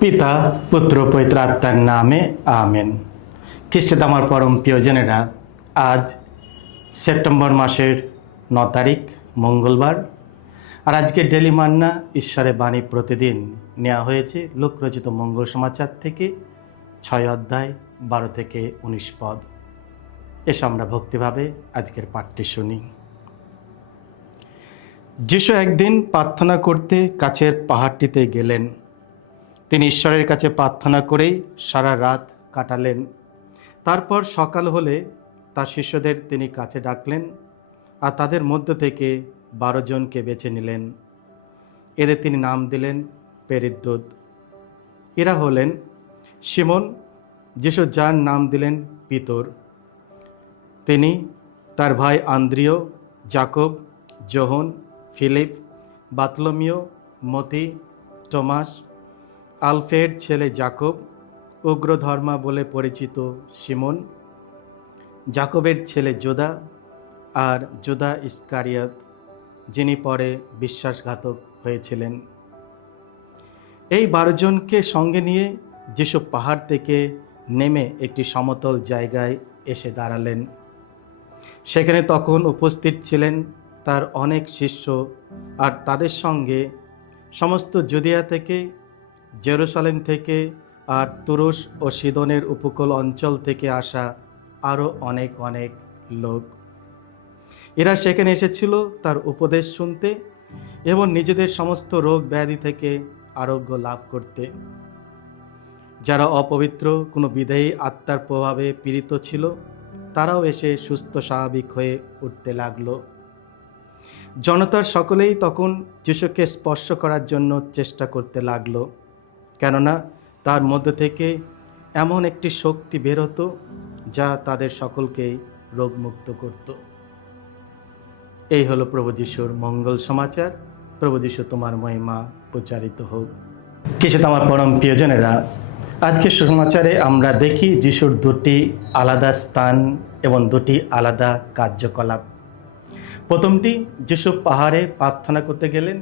পিতা পুত্র পবিত্র আত্মার নামে আমেন। খ্রিস্টে আমার পরম প্রিয়জনেরা, আজ সেপ্টেম্বর মাসের 9 তারিখ মঙ্গলবার। আর আজকে ডেলি মান্না ঈশ্বরের বাণী প্রতিদিন নেওয়া হয়েছে লোকরচিত মঙ্গল সমাচার থেকে 6 অধ্যায় 12 থেকে 19 পদ। এসে আমরা ভক্তিভাবে আজকের পাঠটি শুনি। যিশু একদিন প্রার্থনা করতে কাছের পাহাড়টিতে গেলেন। তিনি ঈশ্বরের কাছে প্রার্থনা করেই সারা রাত কাটালেন। তারপর সকাল হলে তার শিষ্যদের তিনি কাছে ডাকলেন আর তাদের মধ্য থেকে 12 জনকে বেছে নিলেন। এদের তিনি নাম দিলেন প্রেরিতদূত। এরা হলেন শিমন, যিশু যার নাম দিলেন পিতর, তিনি, তার ভাই আন্দ্রিয়, জাকব, যোহন, ফিলিপ, বাতলমিয়, মতি, টমাস, আলফের ছেলে জাকব, উগ্রধর্মা বলে পরিচিত শিমন, জাকবের ছেলে যোদা, আর যোদা ইস্কারিয়ত, যিনি পরে বিশ্বাসঘাতক হয়েছিলেন। এই 12 জনকে সঙ্গে নিয়ে যিশু পাহাড় থেকে নেমে একটি সমতল জায়গায় এসে দাঁড়ালেন। সেখানে তখন উপস্থিত ছিলেন তার অনেক শিষ্য, আর তাদের সঙ্গে সমস্ত জুদিয়া থেকে, জেরুসালেম থেকে, আর তুরস্ক ও সিদনের উপকূল অঞ্চল থেকে আসা আরও অনেক অনেক লোক। এরা সেখানে এসেছিল তার উপদেশ শুনতে এবং নিজেদের সমস্ত রোগ ব্যাধি থেকে আরোগ্য লাভ করতে। যারা অপবিত্র কোনো বিদেহী আত্মার প্রভাবে পীড়িত ছিল, তারাও এসে সুস্থ স্বাভাবিক হয়ে উঠতে লাগলো। জনতার সকলেই তখন যিশুকে স্পর্শ করার জন্য চেষ্টা করতে লাগলো, কেননা তার মধ্যে থেকে এমন একটি শক্তি বের হতো যা তাদের সকলকেই রোগমুক্ত করত। এই হলো প্রভু যিশুর মঙ্গল সমাচার। প্রভু যিশু তোমার মহিমা প্রচারিত হোক। খ্রিস্টে আমার পরম প্রিয়জনেরা, আজকে সুসমাচারে আমরা দেখি যিশুর দুটি আলাদা স্থান এবং দুটি আলাদা কার্যকলাপ। প্রথমটি, যিশু পাহাড়ে প্রার্থনা করতে গেলেন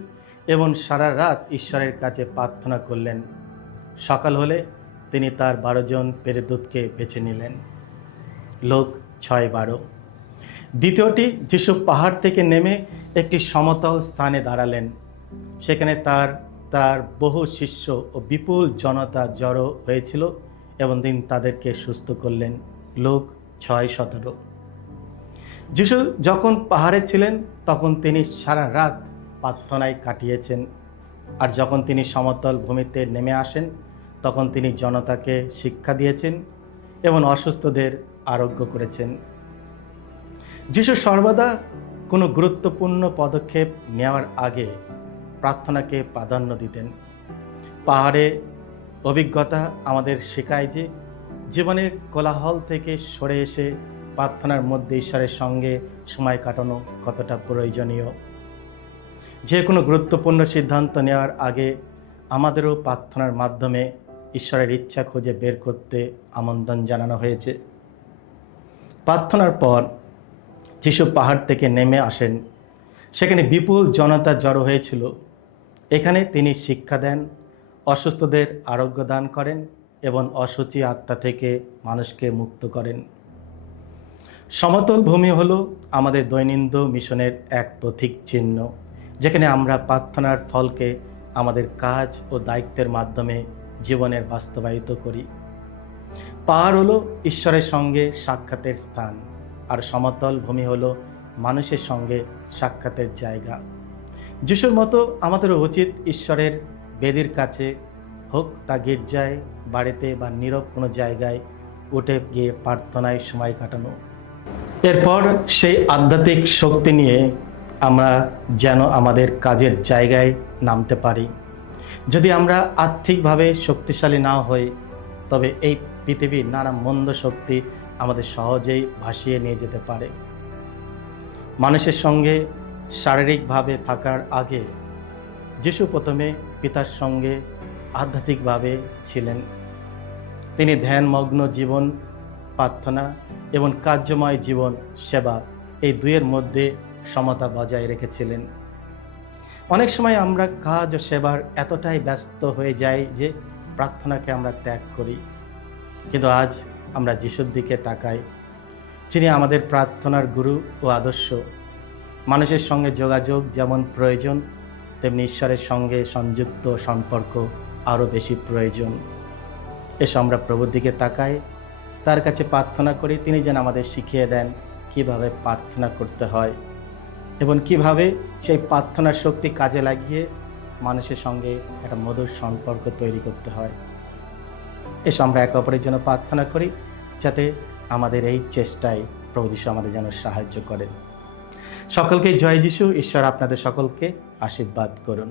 এবং সারা রাত ঈশ্বরের কাছে প্রার্থনা করলেন। সকাল হলে তিনি তার 12 জন প্রেরিতদূতকে বেছে নিলেন, লোক 6-12। দ্বিতীয়টি, যিশু পাহাড় থেকে নেমে একটি সমতল স্থানে দাঁড়ালেন। সেখানে তার বহু শিষ্য ও বিপুল জনতা জড়ো হয়েছিল এবং তিনি তাদেরকে সুস্থ করলেন, লোক 6-17। যিশু যখন পাহাড়ে ছিলেন তখন তিনি সারা রাত প্রার্থনায় কাটিয়েছেন, আর যখন তিনি সমতল ভূমিতে নেমে আসেন তখন তিনি জনতাকে শিক্ষা দিয়েছেন এবং অসুস্থদের আরোগ্য করেছেন। যিশু সর্বদা কোনো গুরুত্বপূর্ণ পদক্ষেপ নেওয়ার আগে প্রার্থনাকে প্রাধান্য দিতেন। পাহাড়ে অভিজ্ঞতা আমাদের শেখায় যে জীবনের কোলাহল থেকে সরে এসে প্রার্থনার মধ্যে ঈশ্বরের সঙ্গে সময় কাটানো কতটা প্রয়োজনীয়। যে কোনো গুরুত্বপূর্ণ সিদ্ধান্ত নেওয়ার আগে আমাদেরও প্রার্থনার মাধ্যমে ঈশ্বরের ইচ্ছা খুঁজে বের করতে আমন্ত্রণ জানানো হয়েছে। প্রার্থনার পর যিশু পাহাড় থেকে নেমে আসেন। সেখানে বিপুল জনতা জড়ো হয়েছিল। এখানে তিনি শিক্ষা দেন, অসুস্থদের আরোগ্য দান করেন এবং অসুচি আত্মা থেকে মানুষকে মুক্ত করেন। সমতল ভূমি হলো আমাদের দৈনন্দিন মিশনের এক প্রতীক চিহ্ন, যেখানে আমরা প্রার্থনার ফলকে আমাদের কাজ ও দায়িত্বের মাধ্যমে জীবনের বাস্তবায়িত করি। পাহাড় হলো ঈশ্বরের সঙ্গে সাক্ষাতের স্থান, আর সমতল ভূমি হলো মানুষের সঙ্গে সাক্ষাতের জায়গা। যিশুর মতো আমাদেরও উচিত ঈশ্বরের বেদির কাছে, হোক তা গির্জায়, বাড়িতে বা নীরব কোনো জায়গায় উঠে গিয়ে প্রার্থনায় সময় কাটানো। এরপর সেই আধ্যাত্মিক শক্তি নিয়ে আমরা যেন আমাদের কাজের জায়গায় নামতে পারি। যদি আমরা আর্থিকভাবে শক্তিশালী না হই, তবে এই পৃথিবীর নানা মন্দ শক্তি আমাদের সহজেই ভাসিয়ে নিয়ে যেতে পারে। মানুষের সঙ্গে শারীরিকভাবে থাকার আগে যিশু প্রথমে পিতার সঙ্গে আধ্যাত্মিকভাবে ছিলেন। তিনি ধ্যানমগ্ন জীবন, প্রার্থনা এবং কার্যময় জীবন, সেবা, এই দুইয়ের মধ্যে সমতা বজায় রেখেছিলেন। অনেক সময় আমরা কাজ ও সেবার এতটাই ব্যস্ত হয়ে যাই যে প্রার্থনাকে আমরা ত্যাগ করি। কিন্তু আজ আমরা যিশুর দিকে তাকাই, যিনি আমাদের প্রার্থনার গুরু ও আদর্শ। মানুষের সঙ্গে যোগাযোগ যেমন প্রয়োজন, তেমনি ঈশ্বরের সঙ্গে সংযুক্ত সম্পর্ক আরও বেশি প্রয়োজন। এসো আমরা প্রভুর দিকে তাকাই, তার কাছে প্রার্থনা করি, তিনি যেন আমাদের শিখিয়ে দেন কিভাবে প্রার্থনা করতে হয় এবং কিভাবে সেই প্রার্থনার শক্তি কাজে লাগিয়ে মানুষের সঙ্গে একটা মধুর সম্পর্ক তৈরি করতে হয়। এসো আমরা একে অপরের জন্য প্রার্থনা করি, যাতে আমাদের এই চেষ্টায় প্রভু যিশু আমাদের যেন সাহায্য করেন। সকলকে জয় যিশু। ঈশ্বর আপনাদের সকলকে আশীর্বাদ করুন।